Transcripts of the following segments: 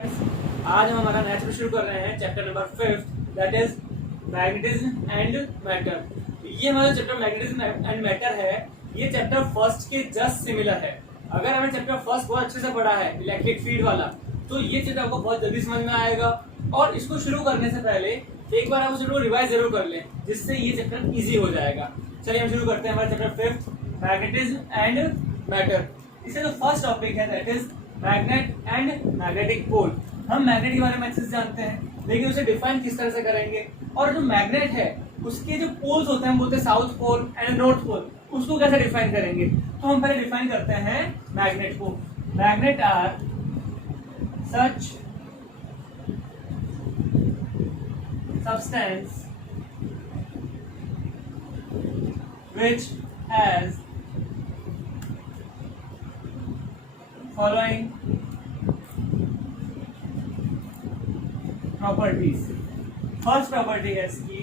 आज हम हमारा नया चैप्टर शुरू कर रहे हैं, chapter number 5, that is magnetism and matter. ये हमारा चैप्टर मैग्नेटिज्म एंड मैटर है। ये चैप्टर फर्स्ट के जस्ट सिमिलर है। अगर हमें चैप्टर फर्स्ट बहुत अच्छे से पढ़ा है, इलेक्ट्रिक फील्ड वाला, तो ये चैप्टर आपको बहुत जल्दी समझ में आएगा। और इसको शुरू करने से पहले एक बार आप उस चैप्टर को रिवाइज जरूर कर लें, जिससे ये चैप्टर इजी हो जाएगा। चलिए हम शुरू करते हैं हमारा चैप्टर 5, मैग्नेटिज्म एंड मैटर। इसका जो फर्स्ट टॉपिक है that is magnet and magnetic pole. हम मैग्नेट के बारे में अच्छे से जानते हैं, लेकिन उसे डिफाइन किस तरह से करेंगे। और जो मैग्नेट है उसके जो पोल्स होते हैं, हम बोलते हैं south pole and north pole, उसको कैसे डिफाइन करेंगे। तो हम पहले डिफाइन करते हैं मैग्नेट को। Magnet are such substance which has following properties. First property है इसकी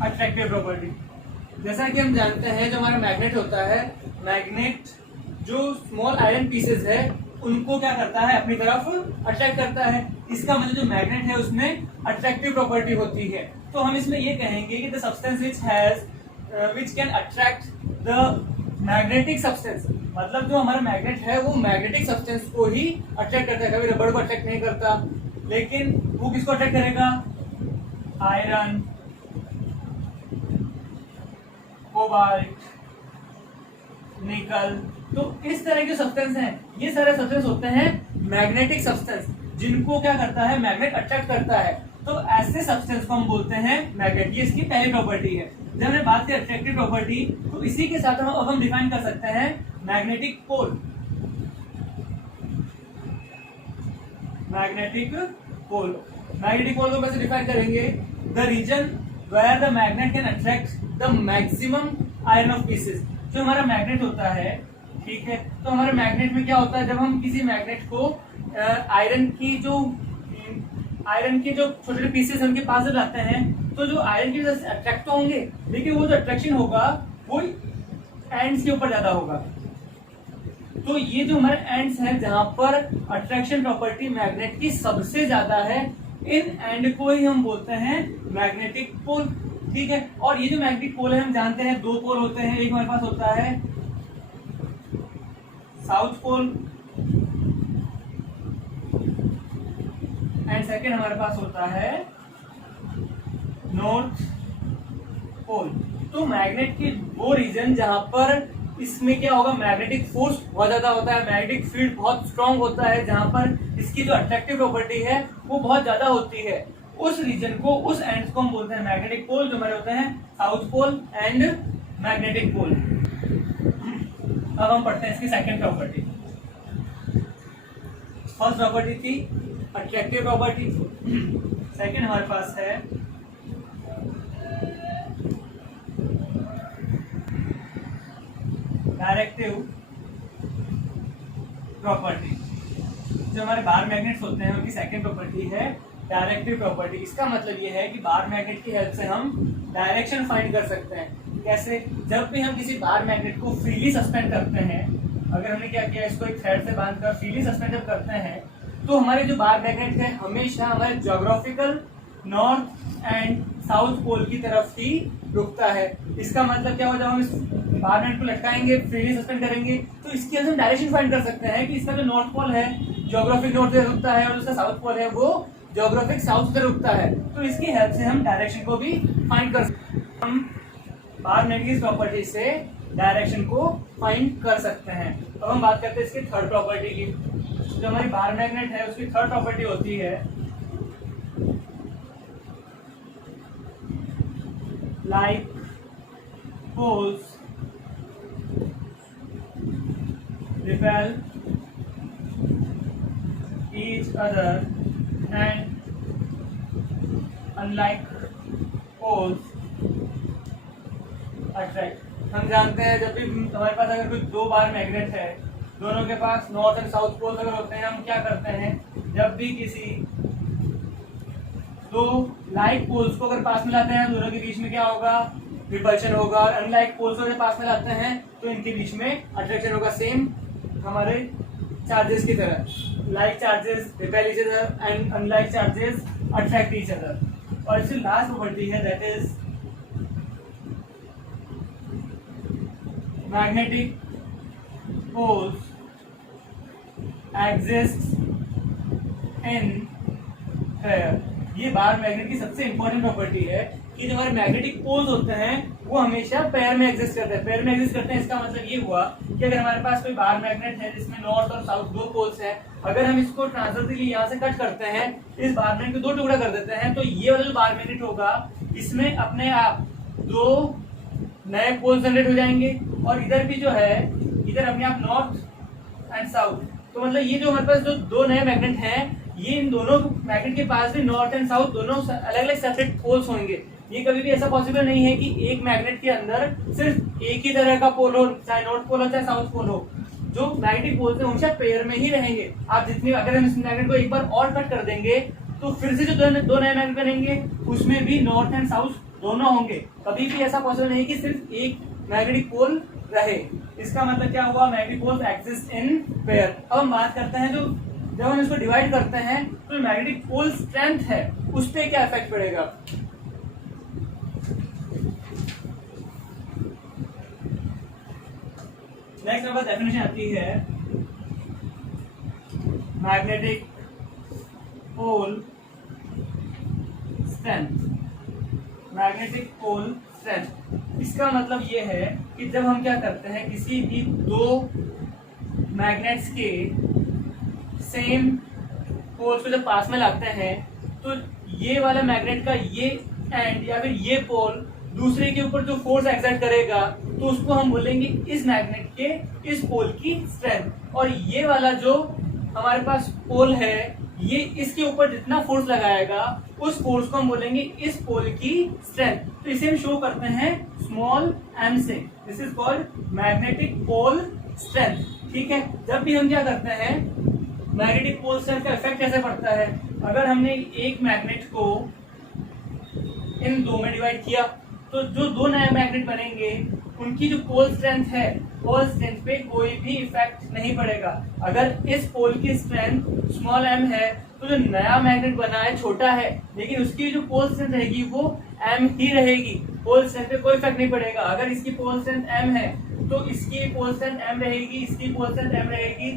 अट्रैक्टिव प्रॉपर्टी। जैसा कि हम जानते हैं, जो हमारा मैग्नेट होता है, मैग्नेट जो स्मॉल आयरन पीसेस है उनको क्या करता है, अपनी तरफ अट्रैक्ट करता है। इसका मतलब जो मैग्नेट है उसमें अट्रैक्टिव प्रॉपर्टी होती है। तो हम इसमें ये कहेंगे कि the substance which can attract the magnetic substance, मतलब जो हमारा मैग्नेट है वो मैग्नेटिक सब्सटेंस को ही अट्रैक्ट करता है। कभी रबड़ को अट्रैक्ट नहीं करता, लेकिन वो किसको अट्रैक्ट करेगा, आयरन, कोबाल्ट, निकल। तो इस तरह के सब्सटेंस हैं, ये सारे सब्सटेंस होते हैं मैग्नेटिक सब्सटेंस, जिनको क्या करता है, मैग्नेट अट्रैक्ट करता है। तो ऐसे सब्सटेंस को हम बोलते हैं मैग्नेट। ये इसकी पहली प्रॉपर्टी है। जब हमने बात की अट्रैक्टिव प्रॉपर्टी, तो इसी के साथ हम डिफाइन कर सकते हैं magnetic pole. Magnetic pole, magnetic pole को कैसे डिफाइन करेंगे, the region where the magnet can attract the maximum iron of pieces. जो हमारा मैग्नेट होता है, ठीक है, तो हमारे मैग्नेट में क्या होता है, जब हम किसी मैग्नेट को आयरन की जो छोटे छोटे पीसेस उनके पास लाते हैं, तो जो आयरन की वजह से अट्रैक्ट तो होंगे, लेकिन वो जो अट्रैक्शन होगा वो एंड्स के ऊपर ज्यादा होगा। तो ये जो हमारे एंड्स हैं, जहां पर अट्रैक्शन प्रॉपर्टी मैग्नेट की सबसे ज्यादा है, इन एंड को ही हम बोलते हैं मैग्नेटिक पोल। ठीक है, और ये जो मैग्नेटिक पोल है, हम जानते हैं दो पोल होते हैं। एक हमारे पास होता है साउथ पोल एंड सेकेंड हमारे पास होता है नॉर्थ पोल। तो मैग्नेट की वो रीजन जहां पर इसमें क्या होगा, मैग्नेटिक फोर्स बहुत ज्यादा होता है, मैग्नेटिक फील्ड बहुत स्ट्रांग होता है, जहां पर इसकी जो अट्रैक्टिव प्रॉपर्टी है वो बहुत ज्यादा होती है, उस रीजन को, उस एंड्स को हम बोलते हैं मैग्नेटिक पोल। जो हमारे होते हैं south pole and magnetic pole. अब हम पढ़ते हैं इसकी सेकंड प्रॉपर्टी। फर्स्ट प्रॉपर्टी थी अट्रैक्टिव प्रॉपर्टी, सेकंड हमारे पास है डायरेक्टिव प्रॉपर्टी। जो हमारे बार मैग्नेट्स होते हैं उनकी सेकंड प्रॉपर्टी है डायरेक्टिव प्रॉपर्टी। इसका मतलब ये है कि बार मैग्नेट की हेल्प से हम डायरेक्शन फाइंड कर सकते हैं। कैसे, जब भी हम किसी बार मैग्नेट को फ्रीली सस्पेंड करते हैं, अगर हमने क्या किया, इसको एक थ्रेड से बांधकर फ्रीली सस्पेंड जब करते हैं, तो हमारे जो बार मैग्नेट है हमेशा हमारे geographical north and south pole की तरफ ही रुकता है। इसका मतलब क्या हो, जब हम इस बार मैग्नेट को लटकाएंगे, फ्रीली सस्पेंड करेंगे, तो इसकी हम डायरेक्शन फाइंड कर सकते हैं कि इसका जो नॉर्थ पोल है ज्योग्राफिक नॉर्थ से रुकता है, और उसका साउथ पोल है वो ज्योग्राफिक साउथ से रुकता है। तो इसकी हेल्प से हम डायरेक्शन को भी फाइंड कर सकते हैं। हम बार मैग्नेट की प्रॉपर्टी से डायरेक्शन को फाइंड कर सकते हैं। अब हम बात करते हैं इसकी थर्ड प्रॉपर्टी की। जो हमारी बार मैग्नेट है उसकी थर्ड प्रॉपर्टी होती है like poles repel each other and unlike poles attract। हम जानते हैं जब भी हमारे पास अगर कोई दो बार मैग्नेट है, दोनों के पास नॉर्थ एंड साउथ पोल अगर होते हैं, हम क्या करते हैं, जब भी किसी दो लाइट पोल्स को अगर पास में लाते हैं, दोनों के बीच में क्या होगा, रिपल्शन होगा, और अनलाइक पोल्स के पास में लाते हैं तो इनके बीच में अट्रैक्शन होगा, सेम हमारे चार्जेस की तरह। Like charges repel each other and unlike charges attract each other. और इसकी लास्ट प्रॉपर्टी है that is magnetic poles exist in pair. ये बार मैग्नेट की सबसे इंपॉर्टेंट प्रॉपर्टी है कि जो हमारे मैग्नेटिक पोल्स होते हैं वो हमेशा पेयर में एग्जिस्ट करते हैं। पेयर में एग्जिस्ट करते हैं इसका मतलब ये हुआ कि अगर हमारे पास कोई बार मैग्नेट है जिसमें नॉर्थ और साउथ दो पोल्स हैं, अगर हम इसको ट्रांसवर्सली यहाँ से कट करते हैं, इस बार मैग्नेट को दो टुकड़ा कर देते हैं, तो ये वाला जो बार मैग्नेट होगा इसमें अपने आप दो नए पोल्स जनरेट हो जाएंगे, और इधर भी जो है इधर अपने आप नॉर्थ एंड साउथ। तो मतलब ये जो हमारे पास जो दो नए मैग्नेट हैं, ये इन दोनों मैग्नेट के पास भी नॉर्थ एंड साउथ दोनों अलग अलग सेपरेट पोल्स होंगे। ये कभी भी ऐसा पॉसिबल नहीं है कि एक मैग्नेट के अंदर सिर्फ एक ही तरह का पोल हो, चाहे नॉर्थ पोल हो चाहे साउथ पोल हो। जो मैग्नेटिक पोल्स हैं हमेशा पेयर में ही रहेंगे। आप जितनी अगर हम इस मैग्नेट को एक बार और कट कर देंगे तो फिर से जो दो नए मैग्नेट बनेंगे उसमें भी नॉर्थ एंड साउथ दोनों होंगे। कभी भी ऐसा पॉसिबल नहीं कि सिर्फ एक मैग्नेटिक पोल रहे। इसका मतलब क्या हुआ, magnetic poles exist in pair. अब हम बात करते हैं जो जब हम इसको डिवाइड करते हैं तो मैग्नेटिक पोल स्ट्रेंथ है उस पर क्या इफेक्ट पड़ेगा। नेक्स्ट हमारे पास डेफिनेशन आती है magnetic pole strength. Magnetic pole strength इसका मतलब ये है कि जब हम क्या करते हैं किसी भी दो मैग्नेट्स के सेम पोल्स को जब पास में लाते हैं तो ये वाला मैग्नेट का ये एंड या फिर ये पोल दूसरे के ऊपर जो फोर्स एक्सर्ट करेगा तो उसको हम बोलेंगे इस मैग्नेट के इस पोल की स्ट्रेंथ, और ये वाला जो हमारे पास पोल है ये इसके ऊपर जितना फोर्स लगाएगा उस फोर्स को हम बोलेंगे इस पोल की स्ट्रेंथ। तो इसे हम शो करते हैं स्मॉल m से। This is called magnetic pole strength. ठीक है, जब भी हम क्या करते हैं मैग्नेटिक पोल स्ट्रेंथ का इफेक्ट कैसे पड़ता है, अगर हमने एक मैग्नेट को इन दो में डिवाइड किया तो जो दो नए मैग्नेट बनेंगे उनकी जो पोल स्ट्रेंथ है पोल स्ट्रेंथ पे कोई भी इफेक्ट नहीं पड़ेगा। अगर इस पोल की स्ट्रेंथ स्मॉल m है तो जो नया मैग्नेट बना है छोटा है, लेकिन उसकी जो पोल स्ट्रेंथ रहेगी वो m ही रहेगी, पोल स्ट्रेंथ पे कोई इफेक्ट नहीं पड़ेगा। अगर इसकी पोल स्ट्रेंथ m है तो इसकी पोल स्ट्रेंथ m रहेगी, इसकी पोल स्ट्रेंथ m रहेगी।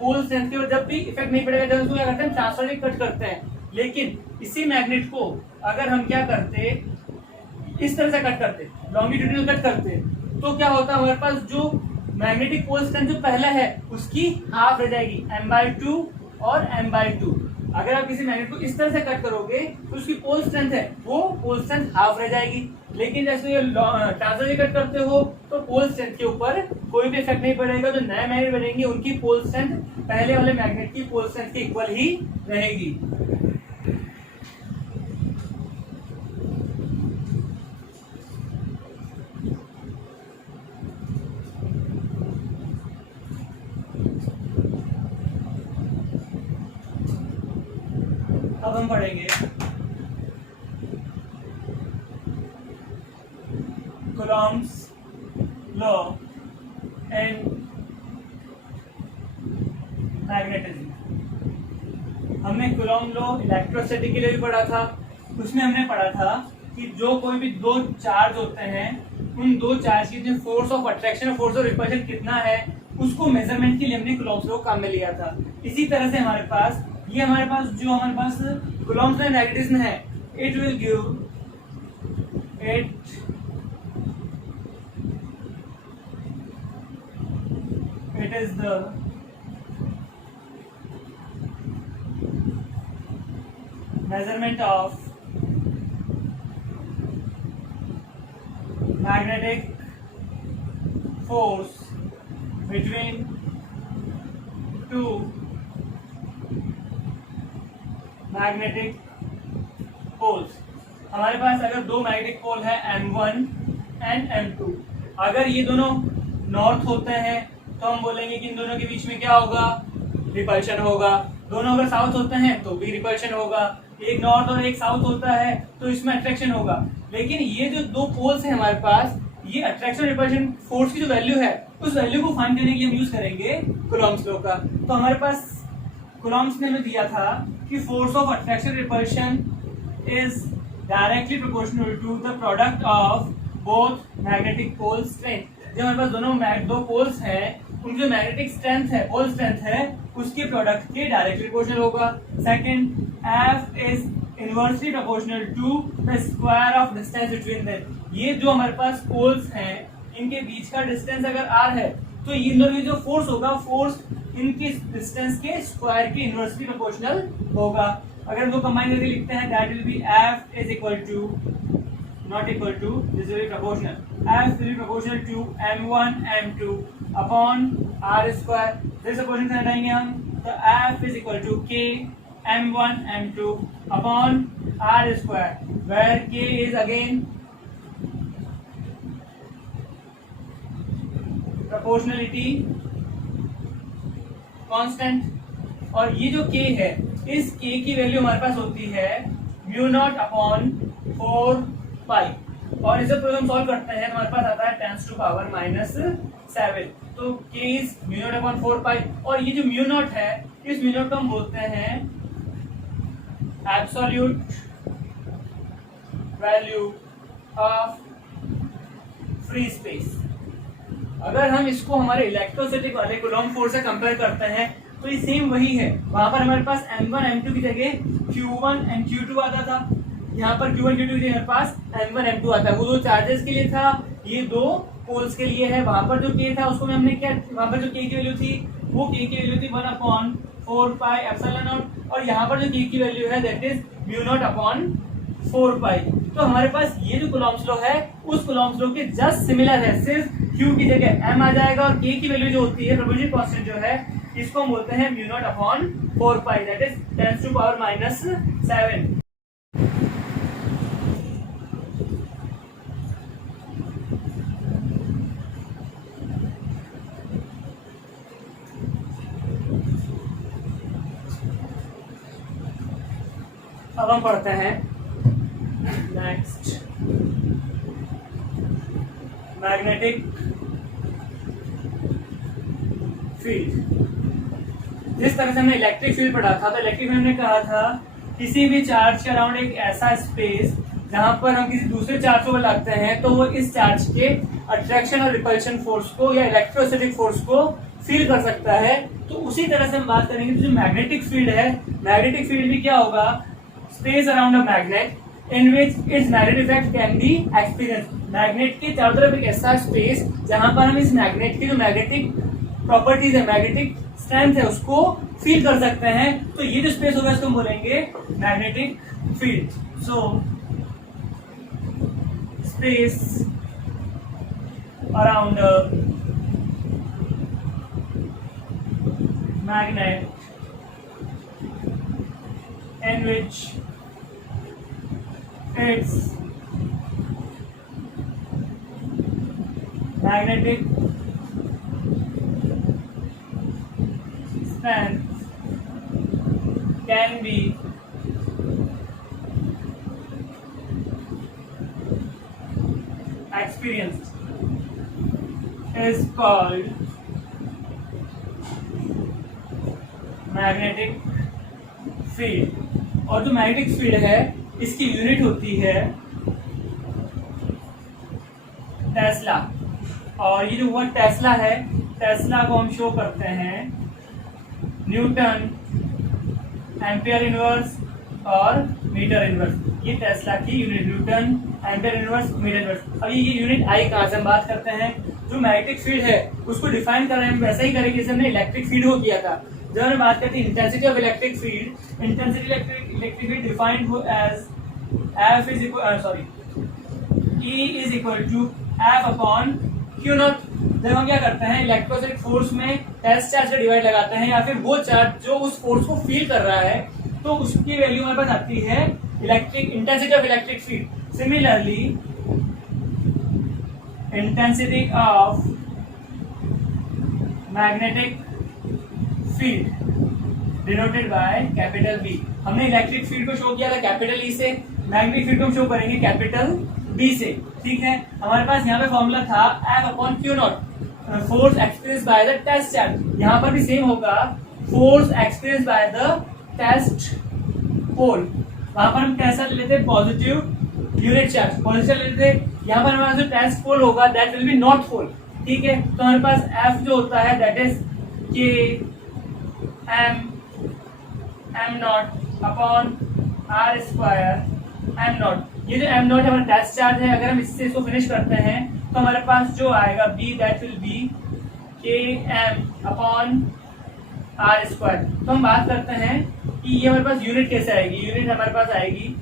पोल स्ट्रेंथ के जब भी इफेक्ट नहीं पड़ेगा जब उसको क्या करते हैं ट्रांसफर कट करते हैं। लेकिन इसी मैग्नेट को अगर हम क्या करते इस तरह से कट करते लॉन्गिट्यूडिनल कट करते तो क्या होता है हमारे पास जो मैग्नेटिक पोल स्ट्रेंथ जो पहला है उसकी हाफ रह जाएगी m/2 और m/2। अगर आप किसी मैग्नेट को इस तरह से कट करोगे तो उसकी पोल स्ट्रेंथ है वो पोल स्ट्रेंथ हाफ रह जाएगी। लेकिन जैसे ये ट्रांसफर कट करते हो तो पोल स्ट्रेंथ के ऊपर कोई भी इफेक्ट नहीं पड़ेगा। जो नए मैग्नेट बनेंगे उनकी पोल स्ट्रेंथ पहले वाले मैग्नेट की पोल स्ट्रेंथ के इक्वल ही रहेगी। अब हम पढ़ेंगे कूलॉम्स लॉ एंड मैग्नेटिज्म। हमने कूलॉम लॉ इलेक्ट्रोस्टैटिक के लिए भी पढ़ा था। उसमें हमने पढ़ा था कि जो कोई भी दो चार्ज होते हैं उन दो चार्ज की जो फोर्स ऑफ अट्रैक्शन और फोर्स ऑफ रिपल्शन कितना है उसको मेजरमेंट के लिए हमने कूलॉम्स लॉ काम में लिया था। इसी तरह से हमारे पास हमारे पास कूलॉम्स लॉ मैग्नेटिज्म है, it will give it is the measurement of magnetic force between two magnetic poles। हमारे पास अगर दो मैग्नेटिक पोल है M1 एंड M2, अगर ये दोनों नॉर्थ होते हैं तो हम बोलेंगे कि इन दोनों के बीच में क्या होगा रिपल्शन होगा। दोनों अगर साउथ होते हैं तो भी रिपल्शन होगा। एक नॉर्थ और एक साउथ होता है तो इसमें अट्रैक्शन होगा। लेकिन ये जो दो पोल्स हैं हमारे पास, ये अट्रैक्शन रिपल्शन फोर्स की जो वैल्यू है उस वैल्यू को फाइंड करने के लिए हम यूज करेंगे कूलॉम्स लॉ का। तो हमारे पास कूलॉम्स ने हमें दिया था कि force of attraction repulsion is directly proportional to the product of both magnetic pole strength. जब हमारे पास दो पोल्स हैं, उनकी जो मैग्नेटिक स्ट्रेंथ है, पोल स्ट्रेंथ है, उसके प्रोडक्ट के डायरेक्टली प्रोपोर्शनल होगा। Second, F is inversely proportional to the square of distance between them. ये जो हमारे पास पोल्स हैं, इनके बीच का डिस्टेंस अगर r है, तो इन दोनों जो फोर्स होगा, फोर्स इनके डिस्टेंस के स्क्वायर के इनवर्सली प्रोपोर्शनल होगा। अगर हम कंबाइन करके लिखते हैं, that will be F is equal to, not equal to, this will be proportional, F will be proportional to m1 m2 upon r square। this proportion से हटाएंगे हम, तो F is equal to k m1 m2 upon r square, where k is again proportionality constant। और ये जो k है, इस k की वैल्यू हमारे पास होती है म्यू नॉट अपॉन 4 पाई। और इसे हम सॉल्व करते हैं, हमारे पास आता है 10 टू पावर -7। तो k is mu naught upon 4 पाई। और ये जो म्यू नॉट है, इस म्यू नॉट को हम बोलते हैं absolute value of free space. अगर हम इसको हमारे इलेक्ट्रोस्टैटिक वाले कूलॉम फोर्स से कंपेयर करते हैं, तो ये सेम वही है। वहां पर हमारे पास m1 m2 की जगह q1 and q2 आता था, यहाँ पर q1 q2 की जगह हमारे पास m1 m2 आता है। वो दो चार्जेस के लिए था, ये दो पोल्स के लिए है। वहां पर जो k था उसको हमने क्या, वहां पर जो k की वैल्यू थी, वो k की वैल्यू थी 1/4 पाई एप्सिलॉन नॉट। और यहाँ पर जो k की वैल्यू है, that is mu naught upon 4 पाई। तो हमारे पास ये जो कूलॉम्स लॉ है, उस कूलॉम्स लॉ के जस्ट सिमिलर है, सिर्फ q की जगह m आ जाएगा और k की वैल्यू जो होती है, प्रोपोर्शनल कांस्टेंट जो है, इसको हम बोलते हैं mu naught upon 4 pi, that is 10 to power -7। अब हम पढ़ते हैं नेक्स्ट, मैग्नेटिक फील्ड। जिस तरह से हमने इलेक्ट्रिक फील्ड पढ़ा था, तो इलेक्ट्रिक फील्ड में कहा था किसी भी चार्ज के अराउंड एक ऐसा स्पेस जहां पर हम किसी दूसरे चार्ज को लगाते हैं, तो वो इस चार्ज के अट्रैक्शन और रिपल्शन फोर्स को या इलेक्ट्रोस्टैटिक फोर्स को फील कर सकता है। तो उसी तरह से हम बात करेंगे, जो मैग्नेटिक फील्ड है, मैग्नेटिक फील्ड भी क्या होगा, space around a magnet in which it's magnetic effect can be experience. Magnet के चारों तरफ एक ऐसा स्पेस जहां पर हम इस मैग्नेट की जो मैग्नेटिक प्रॉपर्टीज है, मैग्नेटिक स्ट्रेंथ है, उसको फील कर सकते हैं। तो ये जो स्पेस होगा, इसको हम बोलेंगे magnetic field. So space around magnet in which its magnetic strength can be experienced is called magnetic field. और जो मैग्नेटिक फील्ड है, इसकी यूनिट होती है टेस्ला। और ये जो वर्ड टेस्ला है, टेस्ला को हम शो करते हैं न्यूटन, एम्पियर इनवर्स और मीटर इनवर्स। ये टेस्ला की unit, newton, ampere inverse, metre inverse. अब ये यूनिट आई कहाँ से हम बात करते हैं, जो मैग्नेटिक फील्ड है उसको डिफाइन कर रहे हैं, हम वैसा ही करेंगे जैसे हमने इलेक्ट्रिक फील्ड को किया था। जब हम बात करते हैं intensity of electric field, intensity electric field defined as F is equal E is equal to F upon Q naught. जब हम क्या करते हैं, इलेक्ट्रोस्टैटिक फोर्स में टेस्ट चार्ज का डिवाइड लगाते हैं, या फिर वो चार्ज जो उस फोर्स को फील कर रहा है, तो उसकी वैल्यू हमारे पास आती है electric intensity of electric field. Similarly intensity of magnetic field denoted by capital B। हमने इलेक्ट्रिक फील्ड को शो किया था कैपिटल E से, मैग्नेटिक फील्ड को हम शो करेंगे कैपिटल बी से, ठीक है। हमारे पास यहाँ पे फॉर्मूला था F upon Q not, force experience by the test charge. यहाँ पर भी सेम होगा, force experience by the test pole. वहां पर हम कैसा ले लेते, पॉजिटिव यूनिट चार्ज, पॉजिटिव ले लेते। यहाँ पर हमारे पास जो टेस्ट पोल होगा that will be north pole, ठीक है। तो हमारे पास F जो होता है that is K M naught upon R square M naught. ये जो एम नॉट हमारा टेस्ट चार्ज है, अगर हम इससे इसको फिनिश करते हैं तो हमारे पास जो आएगा बी दैट विल बी के एम अपॉन आर स्क्वायर। तो हम बात करते हैं कि ये हमारे पास यूनिट कैसे आएगी। यूनिट हमारे पास आएगी,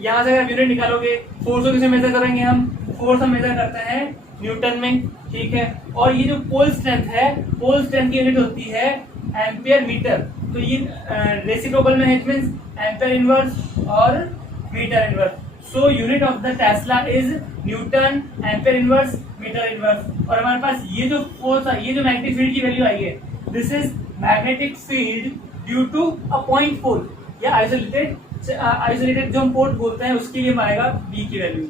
यहाँ से अगर यूनिट निकालोगे, फोर्स को किसे मेजर करेंगे हम, फोर्स हम मेजर करते हैं न्यूटन में, ठीक है। और ये जो पोल स्ट्रेंथ है, पोल स्ट्रेंथ की यूनिट होती है एम्पियर मीटर। तो ये रेसिप्रोकल में है, इट मींस एम्पियर इनवर्स और metre inverse. So unit of the tesla is newton, ampere inverse, metre inverse. और हमारे पास ये जो फोर्स, ये जो मैग्नेटिक फील्ड की वैल्यू आई है, this is magnetic field due to a point pole या आइसोलेटेड जो हम पोर्ट बोलते हैं, उसके लिए आएगा बी की वैल्यू।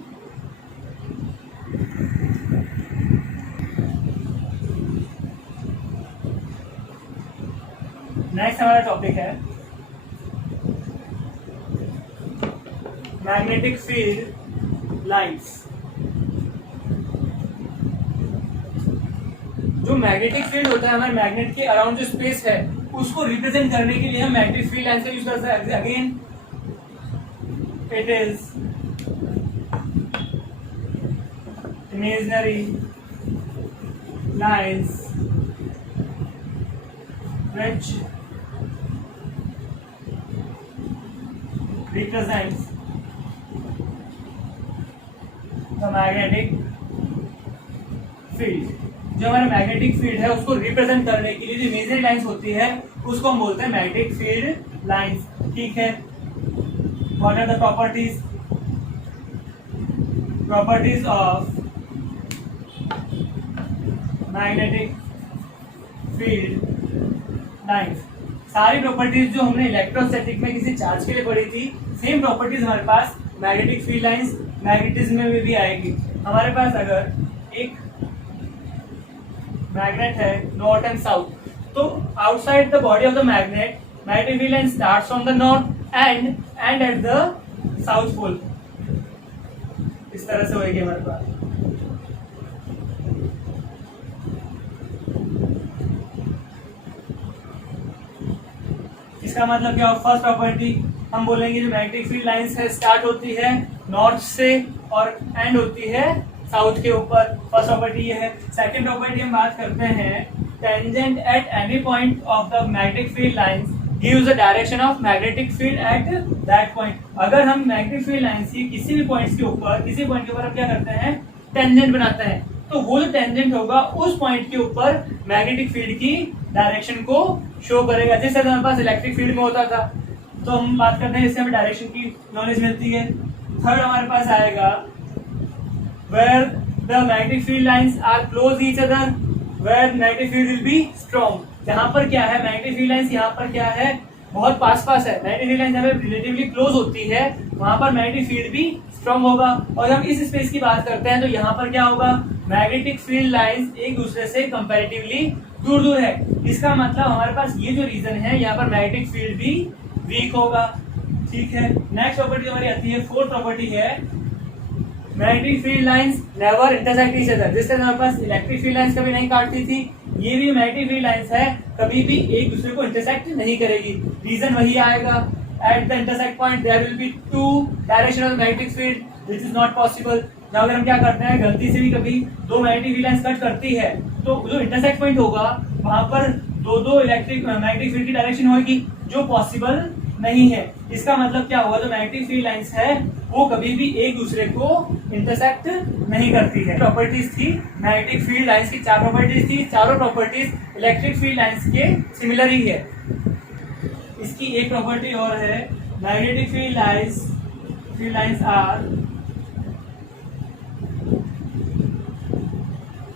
नेक्स्ट हमारा टॉपिक है मैग्नेटिक फील्ड लाइंस। जो मैग्नेटिक फील्ड होता है हमारे मैग्नेट के अराउंड जो स्पेस है, उसको रिप्रेजेंट करने के लिए हम मैग्नेटिक फील्ड लाइंस का यूज करते हैं। Again it is imaginary lines which represents the magnetic field। जो हमारा मैग्नेटिक फील्ड है उसको रिप्रेजेंट करने के लिए जो इमेजिनरी लाइंस होती है उसको हम बोलते हैं मैग्नेटिक फील्ड लाइंस, ठीक है। What are the properties of magnetic field lines. सारी प्रॉपर्टीज जो हमने इलेक्ट्रोस्टैटिक में किसी चार्ज के लिए पढ़ी थी, सेम प्रॉपर्टीज हमारे पास मैग्नेटिक फील्ड लाइंस मैग्नेटिज्म में भी आएगी। हमारे पास अगर एक मैग्नेट है नॉर्थ एंड साउथ, तो outside the body of the magnet magnetic field line starts from the north end at the south pole. इस तरह से होगी हमारे पास। इसका मतलब क्या, फर्स्ट प्रॉपर्टी हम बोलेंगे जो मैग्नेटिक फील्ड लाइंस है स्टार्ट होती है नॉर्थ से और एंड होती है साउथ के ऊपर। फर्स्ट प्रॉपर्टी ये है। सेकंड प्रॉपर्टी हम बात करते हैं tangent at any point of the magnetic field lines gives the direction of magnetic field at that point. अगर हम मैग्नेटिक फील्ड लाइंस की किसी भी पॉइंट के ऊपर हम क्या करते हैं, टेंजेंट बनाते हैं, तो वो जो टेंजेंट होगा उस पॉइंट के ऊपर मैग्नेटिक फील्ड की डायरेक्शन को शो करेगा। जैसे हमारे पास इलेक्ट्रिक फील्ड में होता था, तो हम बात करते हैं इससे हमें डायरेक्शन की नॉलेज मिलती है। थर्ड हमारे पास आएगा where the magnetic field lines are close each other, where magnetic field will be strong। यहाँ पर क्या है, मैग्नेटिक फील्ड लाइंस यहाँ पर क्या है, बहुत पास है। मैग्नेटिक फील्ड लाइन जहाँ पे रिलेटिवली क्लोज होती है वहां पर मैग्नेटिक फील्ड भी स्ट्रॉन्ग होगा। और हम इस स्पेस की बात करते हैं तो यहाँ पर क्या होगा, मैग्नेटिक फील्ड लाइंस एक दूसरे से कंपैरेटिवली दूर है। इसका मतलब हमारे पास ये जो रीजन है, यहाँ पर मैग्नेटिक फील्ड भी वीक होगा, ठीक है। नेक्स्ट प्रॉपर्टी हमारी आती है, फोर्थ प्रॉपर्टी है magnetic field lines never intersect each other. जिस तरह हमारे पास इलेक्ट्रिक फील्ड लाइंस कभी नहीं काटती थी, ये भी मैग्नेटिक फील्ड लाइंस है, कभी भी एक दूसरे को इंटरसेक्ट नहीं करेगी। रीजन वही आएगा, at the intersect point there will be two direction of magnetic field which is not possible. अगर हम क्या करते हैं, गलती से भी कभी दो मैग्नेटिक फील्ड लाइंस कट करती है, तो जो इंटरसेक्ट पॉइंट होगा वहां पर दो इलेक्ट्रिक मैग्नेटिक फील्ड की डायरेक्शन होगी, जो पॉसिबल नहीं है। इसका मतलब क्या होगा, जो मैग्नेटिक फील्ड लाइंस है वो कभी भी एक दूसरे को इंटरसेक्ट नहीं करती है। प्रॉपर्टीज थी मैग्नेटिक फील्ड लाइंस की, चार प्रॉपर्टीज थी, चारों प्रॉपर्टीज इलेक्ट्रिक फील्ड लाइंस के सिमिलर ही है। इसकी एक प्रॉपर्टी और है, magnetic field lines are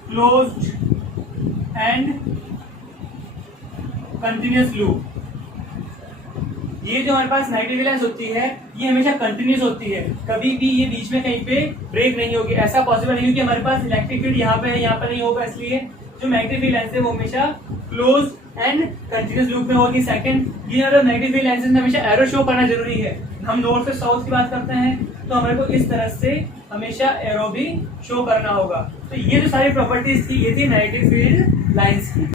closed and continuous loop. ये जो हमारे पास नेगेटिव लाइंस होती है ये हमेशा कंटिन्यूस होती है, कभी भी ये बीच में कहीं पे ब्रेक नहीं होगी। ऐसा पॉसिबल नहीं क्योंकि हमारे पास इलेक्ट्रिक फील्ड यहाँ पे है, यहाँ पे नहीं होगा, इसलिए जो मैग्नेटिक फील्ड लाइंस है वो हमेशा क्लोज एंड कंटिन्यूस लूप में होगी। सेकंड, ये मतलब नेगेटिव फील्ड लाइंस में हमेशा एरो शो करना जरूरी है। हम नॉर्थ से साउथ की बात करते हैं तो हमारे को इस तरह से हमेशा एरो भी शो करना होगा। तो ये जो सारी प्रॉपर्टीज थी ये थी नेगेटिव फील्ड लाइंस की।